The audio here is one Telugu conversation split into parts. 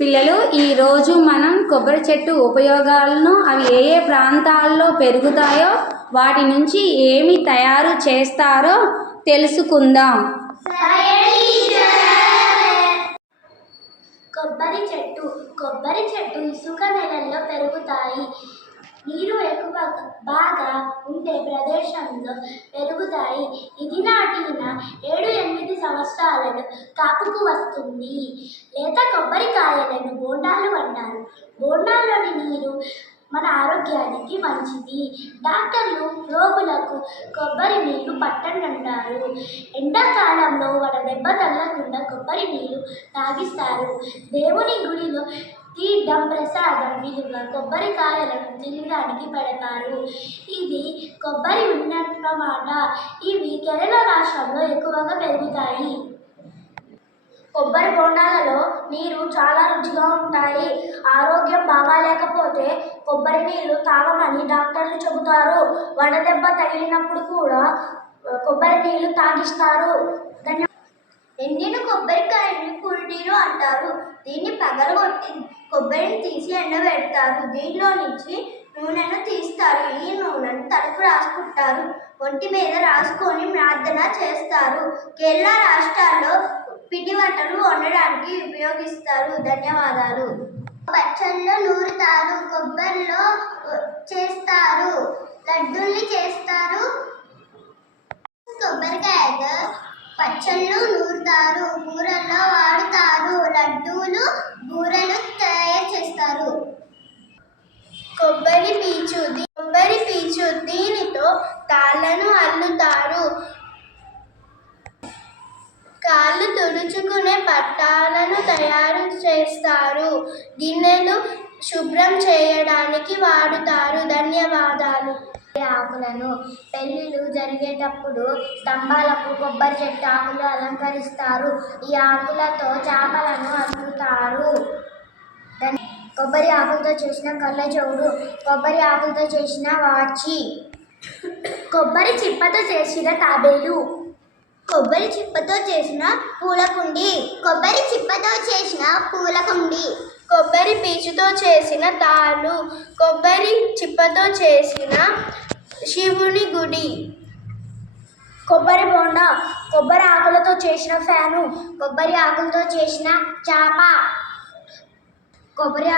పిల్లలు, ఈరోజు మనం కొబ్బరి చెట్టు ఉపయోగాలను, అవి ఏ ఏ ప్రాంతాల్లో పెరుగుతాయో, వాటి నుంచి ఏమి తయారు చేస్తారో తెలుసుకుందాం. కొబ్బరి చెట్టు ఇసుక నేలల్లో పెరుగుతాయి. నీరు ఎక్కువ బాగా ఉండే ప్రదేశంలో పెరుగుతాయి. ఇది నాటిన 7-8 సంవత్సరాలలో కాపుకు వస్తుంది. లేత కొబ్బరికాయలను బోండాలు అంటారు. బోండాల్లోని నీరు మన ఆరోగ్యానికి మంచిది. డాక్టర్లు రోగులకు కొబ్బరి నీళ్లు పట్టండి అంటారు. ఎండాకాలంలో వడదెబ్బ తగలకుండా కొబ్బరి నీళ్లు తాగిస్తారు. దేవుని గుడిలో తీర్థం ప్రసాదం విలువ కొబ్బరికాయలను తినడానికి పెడతారు. ఇది కొబ్బరి ఉన్నమాట. ఇవి కేరళ రాష్ట్రంలో ఎక్కువగా పెరుగుతాయి. కొబ్బరి బోండాలలో నీరు చాలా రుచిగా ఉంటాయి. ఆరోగ్యం బాగాలేకపోతే కొబ్బరి నీళ్లు తాగమని డాక్టర్లు చెబుతారు. వడదెబ్బ తగిలినప్పుడు కూడా కొబ్బరి నీళ్లు తాగిస్తారు. ఎండిన కొబ్బరికాయని కుల్డీలు అంటారు. దీన్ని పగలగొట్టి కొబ్బరిని తీసి ఎండబెడతారు. దీనిలో నుంచి నూనెను తీస్తారు. ఈ నూనెను తలకు రాసుకుంటారు. ఒంటి మీద రాసుకొని ప్రార్థన చేస్తారు. కేరళ రాష్ట్రాల్లో పిండి వంటలు వండడానికి ఉపయోగిస్తారు. ధన్యవాదాలు. పచ్చళ్ళు నూరుతారు. కొబ్బరిలో చేస్తారు. లడ్డూల్ని చేస్తారు. కొబ్బరికాయతో పచ్చళ్ళు నూరుతారు. కూరల్లో వాడుతారు. లడ్డూలు బూరెలు తయారు చేస్తారు. కొబ్బరి పీచు దీనితో తాళ్లను అల్లుతారు. కాళ్ళు తుడుచుకునే పట్టాలను తయారు చేస్తారు. గిన్నెలు శుభ్రం చేయడానికి వాడుతారు. ధన్యవాదాలు. ఆకులను పెళ్ళిళ్ళు జరిగేటప్పుడు స్తంభాలకు కొబ్బరి చెట్టు ఆకులు అలంకరిస్తారు. ఈ ఆకులతో చేపలను అల్లుతారు. కొబ్బరి ఆకులతో చేసిన కళ్ళజోడు, కొబ్బరి ఆకులతో చేసిన వాచి, కొబ్బరి చిప్పతో చేసిన తాబేలు, కొబ్బరి చిప్పతో చేసిన పూలకుండి, కొబ్బరి పీచుతో చేసిన తాళ్ళు, కొబ్బరి చిప్పతో చేసిన శివుని గుడి, కొబ్బరి బోండా, కొబ్బరి ఆకులతో చేసిన ఫ్యాను, కొబ్బరి ఆకులతో చేసిన చాప, కొబ్బరి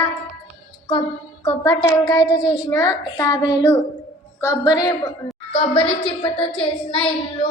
టెంకాయతో చేసిన తాబేలు, కొబ్బరి చిప్పతో చేసిన ఇల్లు.